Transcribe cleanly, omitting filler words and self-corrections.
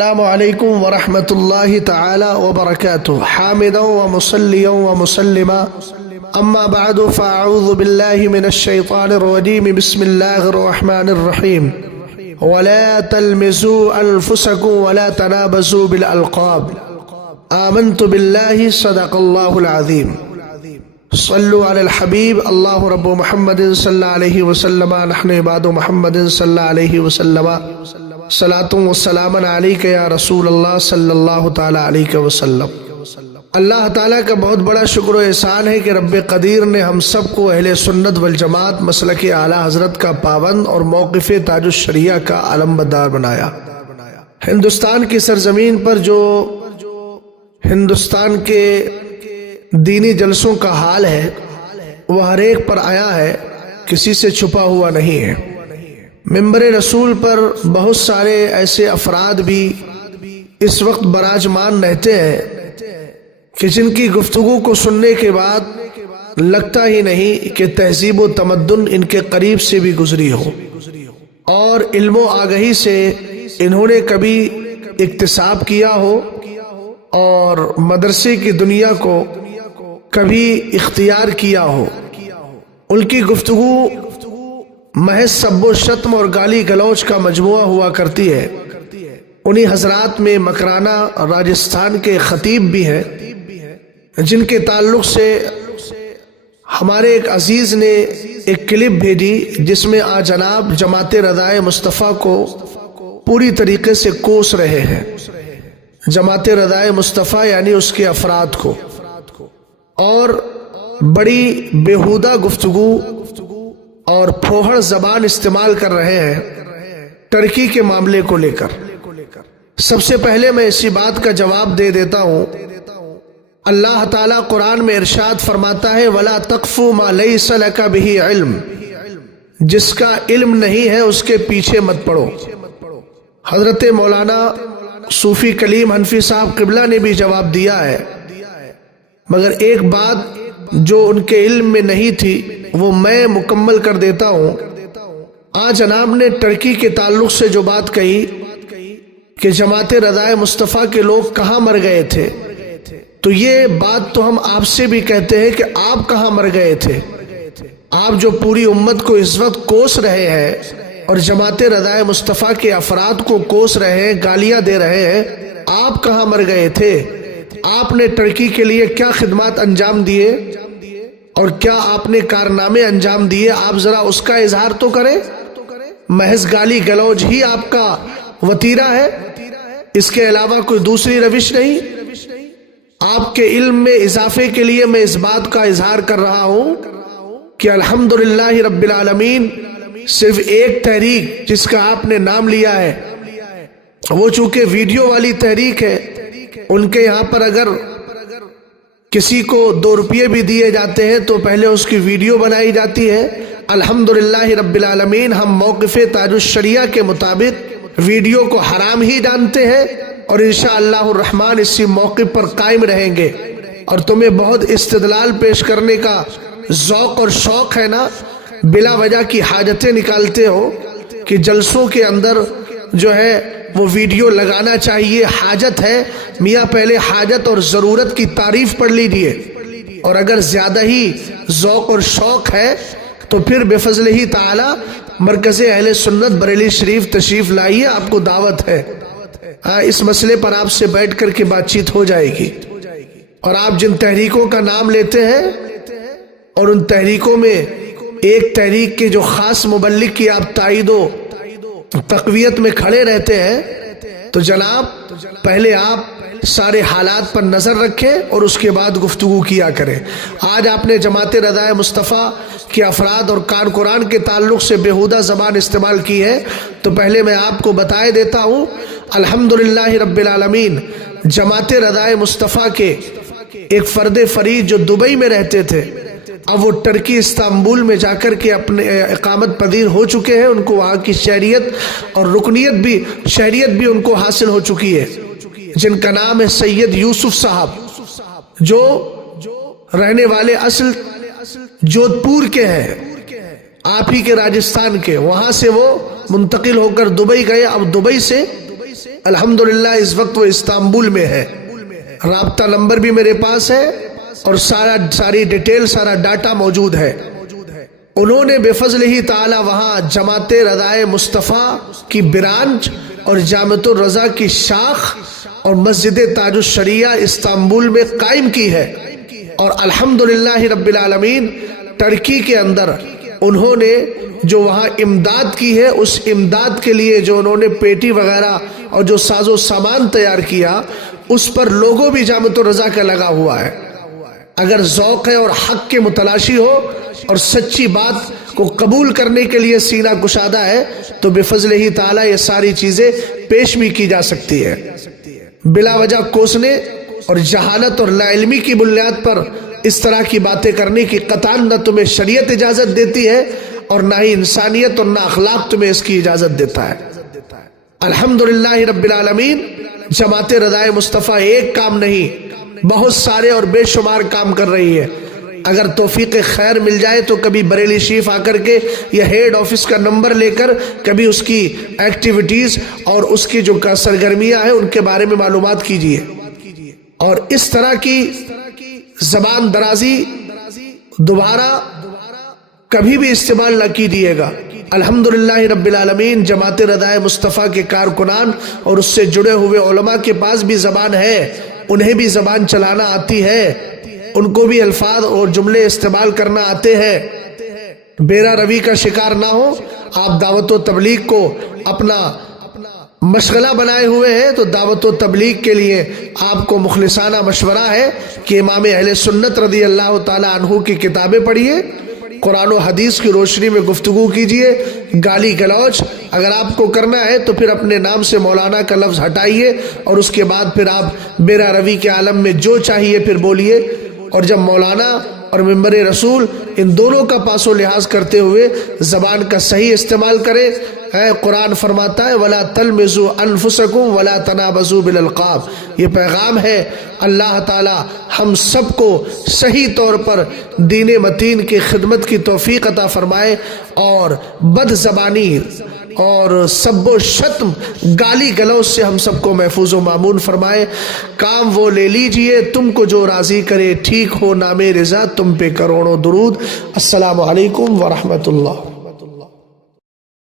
السلام علیکم ورحمۃ اللہ تعالی وبرکاتہ حامدا ومصلیا ومسلما اما بعد فاعوذ باللہ من الشیطان الرجیم بسم اللہ الرحمن الرحیم ولا تلمزوا انفسکم ولا تنابزوا بالالقاب آمنت باللہ صدق اللہ العظیم صلو علی الحبیب اللہ رب محمد صلی اللہ علیہ وسلم نحن عباد محمد صلی اللہ علیہ وسلم صلاۃ و سلام علیک یا رسول اللہ صلی اللہ تعالیٰ علیہ وسلم۔ اللہ تعالیٰ کا بہت بڑا شکر و احسان ہے کہ رب قدیر نے ہم سب کو اہل سنت والجماعت مسلک اعلیٰ حضرت کا پابند اور موقف تاج الشریعہ کا علمبردار بنایا۔ ہندوستان کی سرزمین پر جو ہندوستان کے دینی جلسوں کا حال ہے وہ ہر ایک پر آیا ہے، کسی سے چھپا ہوا نہیں ہے۔ ممبر رسول پر بہت سارے ایسے افراد بھی اس وقت براجمان رہتے ہیں کہ جن کی گفتگو کو سننے کے بعد لگتا ہی نہیں کہ تہذیب و تمدن ان کے قریب سے بھی گزری ہو، اور علم و آگہی سے انہوں نے کبھی اکتساب کیا ہو اور مدرسے کی دنیا کو کبھی اختیار کیا ہو۔ ان کی گفتگو محض سب و شتم اور گالی گلوچ کا مجموعہ ہوا کرتی ہے۔ انہی حضرات میں مکرانہ راجستھان کے خطیب بھی ہیں جن کے تعلق سے ہمارے ایک عزیز نے ایک کلپ بھیجی جس میں جناب جماعت رضائے مصطفیٰ کو پوری طریقے سے کوس رہے ہیں، جماعت رضائے مصطفیٰ یعنی اس کے افراد کو، اور بڑی بیہودہ گفتگو اور پھوہڑ زبان استعمال کر رہے ہیں ترکی کے معاملے کو لے کر۔ سب سے پہلے میں اسی بات کا جواب دے دیتا ہوں، اللہ تعالیٰ قرآن میں ارشاد فرماتا ہے وَلَا تَقْفُ مَا لَيْسَ لَكَ بِهِ عِلْم، جس کا علم نہیں ہے اس کے پیچھے مت پڑو۔ حضرت مولانا صوفی کلیم حنفی صاحب قبلہ نے بھی جواب دیا ہے، مگر ایک بات جو ان کے علم میں نہیں تھی وہ میں مکمل کر دیتا ہوں۔ جناب نے ترکی کے تعلق سے جو بات کہی کہ جماعت رضائے مصطفیٰ کے لوگ کہاں مر گئے تھے، تو یہ بات تو ہم آپ سے بھی کہتے ہیں کہ آپ کہاں مر گئے تھے؟ آپ جو پوری امت کو اس وقت کوس رہے ہیں اور جماعت رضائے مصطفیٰ کے افراد کو کوس رہے ہیں، گالیاں دے رہے ہیں، آپ کہاں مر گئے تھے؟ آپ نے ترکی کے لیے کیا خدمات انجام دیے اور کیا آپ نے کارنامے انجام دیے؟ آپ ذرا اس کا اظہار تو کریں۔ محض گالی گلوج ہی آپ کا وتیرہ ہے، اس کے علاوہ کوئی دوسری روش نہیں؟ آپ کے علم میں اضافے کے لیے میں اس بات کا اظہار کر رہا ہوں کہ الحمدللہ رب العالمین صرف ایک تحریک جس کا آپ نے نام لیا ہے وہ چونکہ ویڈیو والی تحریک ہے، ان کے یہاں پر اگر کسی کو 2 روپے بھی دیے جاتے ہیں تو پہلے اس کی ویڈیو بنائی جاتی ہے۔ الحمدللہ رب العالمین ہم موقف تاج الشریعہ کے مطابق ویڈیو کو حرام ہی جانتے ہیں، اور انشاءاللہ الرحمن اسی موقع پر قائم رہیں گے۔ اور تمہیں بہت استدلال پیش کرنے کا ذوق اور شوق ہے نا، بلا وجہ کی حاجتیں نکالتے ہو کہ جلسوں کے اندر جو ہے وہ ویڈیو لگانا چاہیے، حاجت ہے میاں، پہلے حاجت اور ضرورت کی تعریف پڑھ لیجئے، اور اگر زیادہ ہی ذوق اور شوق ہے تو پھر بفضل ہی تعالی مرکز اہل سنت بریلی شریف تشریف لائیے، آپ کو دعوت ہے۔ اس مسئلے پر آپ سے بیٹھ کر کے بات چیت ہو جائے گی۔ اور آپ جن تحریکوں کا نام لیتے ہیں اور ان تحریکوں میں ایک تحریک کے جو خاص مبلغ کی آپ تائید و تقویت میں کھڑے رہتے ہیں، تو جناب پہلے آپ سارے حالات پر نظر رکھیں اور اس کے بعد گفتگو کیا کریں۔ آج آپ نے جماعت رضائے مصطفیٰ کے افراد اور کارکنان کے تعلق سے بیہودہ زبان استعمال کی ہے، تو پہلے میں آپ کو بتائے دیتا ہوں الحمدللہ رب العالمین جماعت رضائے مصطفیٰ کے ایک فرد فرید جو دبئی میں رہتے تھے، اب وہ ترکی استنبول میں جا کر کے اپنے اقامت پذیر ہو چکے ہیں، ان کو وہاں کی شہریت اور شہریت بھی ان کو حاصل ہو چکی ہے، جن کا نام ہے سید یوسف صاحب، جو رہنے والے اصل جودھ پور کے ہیں، آپ ہی کے راجستھان کے۔ وہاں سے وہ منتقل ہو کر دبئی گئے، اب دبئی سے الحمدللہ اس وقت وہ استنبول میں ہے. رابطہ نمبر بھی میرے پاس ہے اور ساری ڈیٹیل سارا ڈاٹا موجود ہے. انہوں نے بفضل ہی تعالی وہاں جماعت رضائے مصطفیٰ کی برانچ اور جامعۃ الرضا کی شاخ اور مسجد تاج الشریعہ استنبول میں قائم کی ہے. اور الحمدللہ رب العالمین ترکی کے اندر انہوں نے جو وہاں امداد کی ہے، اس امداد کے لیے جو انہوں نے پیٹی وغیرہ اور جو ساز و سامان تیار کیا، اس پر لوگو بھی جامعۃ الرضا کا لگا ہوا ہے. اگر ذوق ہے اور حق کے متلاشی ہو اور سچی بات کو قبول کرنے کے لیے سینہ کشادہ ہے تو بفضل ہی تعالی یہ ساری چیزیں پیش بھی کی جا سکتی ہے. بلا وجہ کوسنے اور جہالت اور لا علمی کی بنیاد پر اس طرح کی باتیں کرنے کی قطعاً نہ تمہیں شریعت اجازت دیتی ہے اور نہ ہی انسانیت اور نہ اخلاق تمہیں اس کی اجازت دیتا ہے. الحمدللہ رب العالمین جماعت رضائے مصطفیٰ ایک کام نہیں بہت سارے اور بے شمار کام کر رہی ہے. اگر توفیق خیر مل جائے تو کبھی بریلی شریف آ کر کے یا ہیڈ آفس کا نمبر لے کر کبھی اس کی ایکٹیویٹیز اور اس کی جو سرگرمیاں ہیں ان کے بارے میں معلومات کیجیے. اور اس طرح کی زبان درازی دوبارہ کبھی بھی استعمال نہ کیجیے گا. الحمدللہ رب العالمین جماعت رضائے مصطفیٰ کے کارکنان اور اس سے جڑے ہوئے علماء کے پاس بھی زبان ہے، انہیں بھی زبان چلانا آتی ہے، ان کو بھی الفاظ اور جملے استعمال کرنا آتے ہیں. بیرا روی کا شکار نہ ہو. آپ دعوت و تبلیغ کو اپنا مشغلہ بنائے ہوئے ہیں تو دعوت و تبلیغ کے لیے آپ کو مخلصانہ مشورہ ہے کہ امام اہل سنت رضی اللہ تعالی عنہ کی کتابیں پڑھیے، قرآن و حدیث کی روشنی میں گفتگو کیجیے. گالی گلوچ اگر آپ کو کرنا ہے تو پھر اپنے نام سے مولانا کا لفظ ہٹائیے اور اس کے بعد پھر آپ بیرا روی کے عالم میں جو چاہیے پھر بولیے. اور جب مولانا اور ممبر رسول ان دونوں کا پاس و لحاظ کرتے ہوئے زبان کا صحیح استعمال کرے. قرآن فرماتا ہے وَلَا تَلْمِزُوا أَنفُسَكُمْ وَلَا تَنَابَزُوا بِالْأَلْقَابِ. یہ پیغام ہے. اللہ تعالی ہم سب کو صحیح طور پر دین متین کی خدمت کی توفیق عطا فرمائے اور بد زبانی اور سب و شتم گالی گلوچ سے ہم سب کو محفوظ و مامون فرمائے. کام وہ لے لیجئے تم کو جو راضی کرے، ٹھیک ہو نام رضا تم پہ کروڑوں درود. السلام علیکم ورحمۃ اللہ.